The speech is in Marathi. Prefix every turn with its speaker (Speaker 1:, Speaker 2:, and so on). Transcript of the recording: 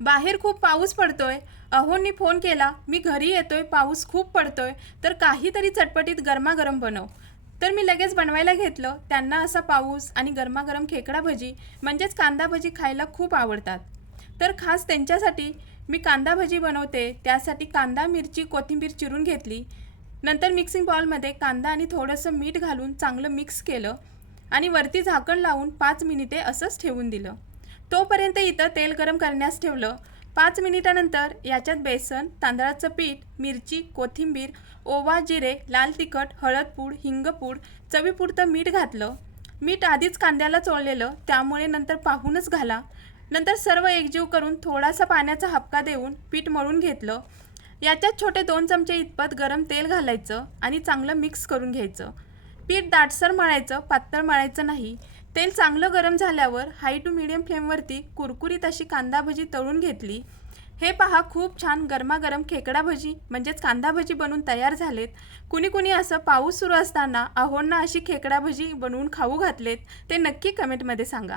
Speaker 1: बाहेर खूप पाऊस पडतोय. अहोंनी फोन केला मी घरी येतोय पाऊस खूप पडतोय तर काहीतरी चटपटीत गरमागरम बनव. तर मी लगेच बनवायला घेतलं. त्यांना असा पाऊस आणि गरमागरम खेकडा भजी म्हणजेच कांदा भजी खायला खूप आवडतात. तर खास त्यांच्यासाठी मी कांदा भजी बनवते. त्यासाठी कांदा मिरची कोथिंबीर चिरून घेतली. नंतर मिक्सिंग बॉलमध्ये कांदा आणि थोडंसं मीठ घालून चांगलं मिक्स केलं आणि वरती झाकण लावून पाच मिनिटे असंच ठेवून दिलं. तोपर्यंत इथं तेल गरम करण्यास ठेवलं. पाच मिनिटानंतर याच्यात बेसन तांदळाचं पीठ मिरची कोथिंबीर ओवा जिरे लाल तिखट हळदपूड हिंगपूड चवीपुरतं मीठ घातलं. मीठ आधीच कांद्याला चोळलेलं त्यामुळे नंतर पाहूनच घाला. नंतर सर्व एकजीव करून थोडासा पाण्याचा हपका देऊन पीठ मळून घेतलं. याच्यात छोटे दोन चमचे इतपत गरम तेल घालायचं आणि चांगलं मिक्स करून घ्यायचं. पीठ दाटसर मळायचं पातळ मळायचं नाही. तेल चांगलं गरम झाल्यावर हाय टू मिडियम फ्लेमवरती कुरकुरीत अशी कांदा भजी तळून घेतली. हे पहा खूप छान गरमागरम खेकडा भजी म्हणजेच कांदा भजी बनवून तयार झालेत. कुणी कुणी असं पाऊस सुरू असताना अहोंना अशी खेकडा भजी बनवून खाऊ घातलेत ते नक्की कमेंटमध्ये सांगा.